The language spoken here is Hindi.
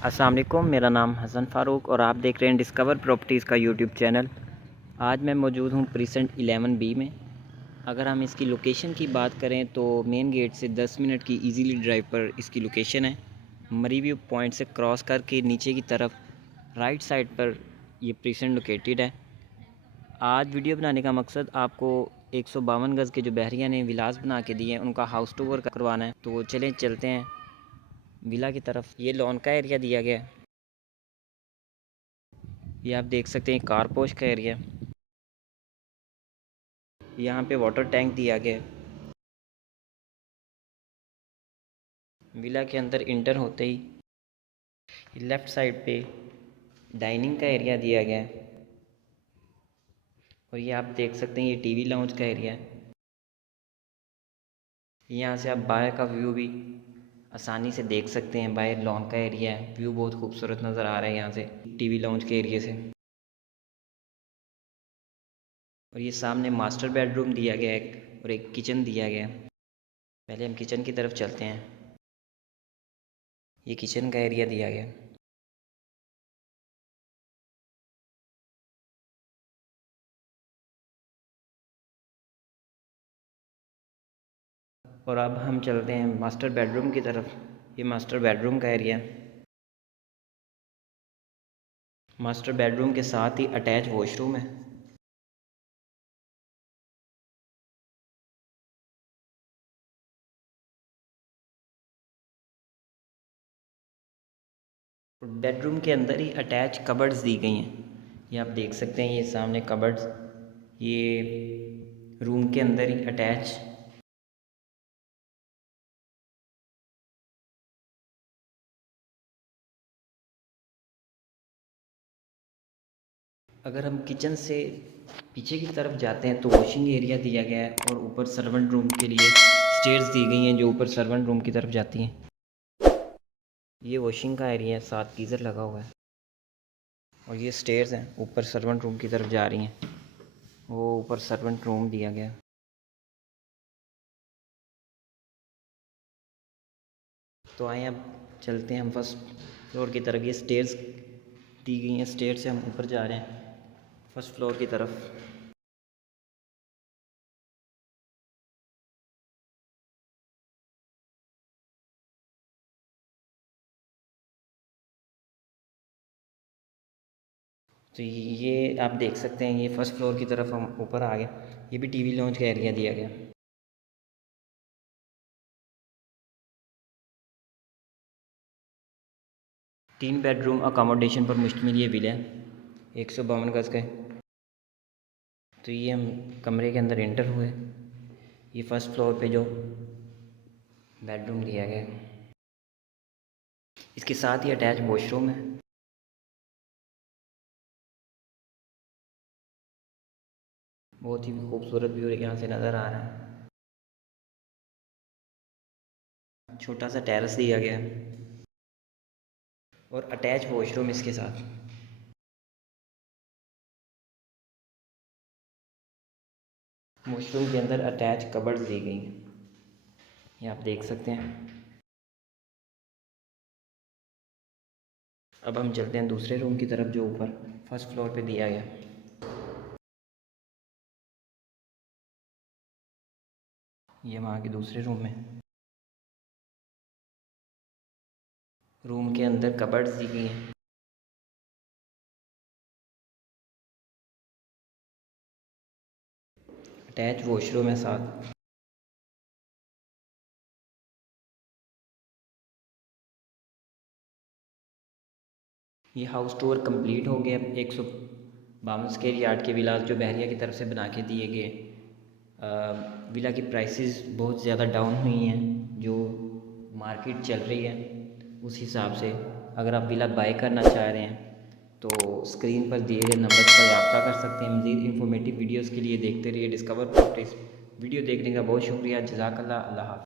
अस्सलाम वालेकुम, मेरा नाम हसन फ़ारूक और आप देख रहे हैं डिस्कवर प्रॉपर्टीज़ का यूट्यूब चैनल। आज मैं मौजूद हूँ प्रीसेंट 11B में। अगर हम इसकी लोकेशन की बात करें तो मेन गेट से 10 मिनट की इजीली ड्राइव पर इसकी लोकेशन है। मरी व्यू पॉइंट से क्रॉस करके नीचे की तरफ राइट साइड पर ये प्रीसेंट लोकेटेड है। आज वीडियो बनाने का मकसद आपको 152 गज़ के जो बहरिया ने विलास बना के दिए हैं उनका हाउस टूर करवाना है। तो चलें चलते हैं विला की तरफ। ये लॉन का एरिया दिया गया है, ये आप देख सकते हैं कार पोश का एरिया। यहाँ पे वाटर टैंक दिया गया है। विला के अंदर इंटर होते ही लेफ़्ट साइड पे डाइनिंग का एरिया दिया गया है और ये आप देख सकते हैं ये टीवी लाउंज का एरिया है। यहाँ से आप बाहर का व्यू भी आसानी से देख सकते हैं। बाहर लॉन का एरिया है, व्यू बहुत खूबसूरत नज़र आ रहा है यहाँ से टीवी लाउंज के एरिया से। और ये सामने मास्टर बेडरूम दिया गया है और एक किचन दिया गया है। पहले हम किचन की तरफ चलते हैं। ये किचन का एरिया दिया गया है। और अब हम चलते हैं मास्टर बेडरूम की तरफ। ये मास्टर बेडरूम का एरिया है। मास्टर बेडरूम के साथ ही अटैच वॉशरूम है। बेडरूम के अंदर ही अटैच कबर्ड्स दी गई हैं। ये आप देख सकते हैं, ये सामने कबर्ड्स, ये रूम के अंदर ही अटैच। अगर हम किचन से पीछे की तरफ जाते हैं तो वॉशिंग एरिया दिया गया है और ऊपर सर्वेंट रूम के लिए स्टेयर्स दी गई हैं जो ऊपर सर्वेंट रूम की तरफ जाती हैं। ये वॉशिंग का एरिया है, साथ गीज़र लगा हुआ है और ये स्टेयर्स हैं ऊपर सर्वेंट रूम की तरफ जा रही हैं। वो ऊपर सर्वेंट रूम दिया गया। तो आइए अब चलते हैं हम फर्स्ट फ्लोर की तरफ। ये स्टेयर्स दी गई हैं, स्टेयर से हम ऊपर जा रहे हैं फर्स्ट फ्लोर की तरफ। तो ये आप देख सकते हैं, ये फर्स्ट फ्लोर की तरफ हम ऊपर आ गए। ये भी टीवी लॉन्च का एरिया दिया गया। 3 बेडरूम अकोमोडेशन पर मुश्तमिल ये विला है, 152 गज़ का है। तो ये हम कमरे के अंदर एंटर हुए। ये फर्स्ट फ्लोर पे जो बेडरूम दिया गया है, इसके साथ ही अटैच वॉशरूम है। बहुत ही खूबसूरत व्यू यहाँ से नज़र आ रहा है। छोटा सा टेरेस दिया गया है और अटैच वॉशरूम इसके साथ। वॉशरूम के अंदर अटैच कबर्ड दी गई हैं, ये आप देख सकते हैं। अब हम चलते हैं दूसरे रूम की तरफ जो ऊपर फर्स्ट फ्लोर पे दिया गया। ये वहाँ के दूसरे रूम में, रूम के अंदर कबर्ड्स दी गई हैं। अटैच वॉशरूम है साथ। ये हाउस टूर कंप्लीट हो गया। 152 स्क्वायर यार्ड के विलास जो बहरिया की तरफ से बना के दिए गए। विला की प्राइसेस बहुत ज़्यादा डाउन हुई हैं, जो मार्केट चल रही है उस हिसाब से। अगर आप विला बाय करना चाह रहे हैं तो स्क्रीन पर दिए गए नंबर पर रब्ता कर सकते हैं। मज़ीद इंफॉर्मेटिव वीडियोज़ के लिए देखते रहिए डिस्कवर प्रॉपर्टीज़। वीडियो देखने का बहुत शुक्रिया। जज़ाकल्लाह। अल्लाह हाफ़िज़।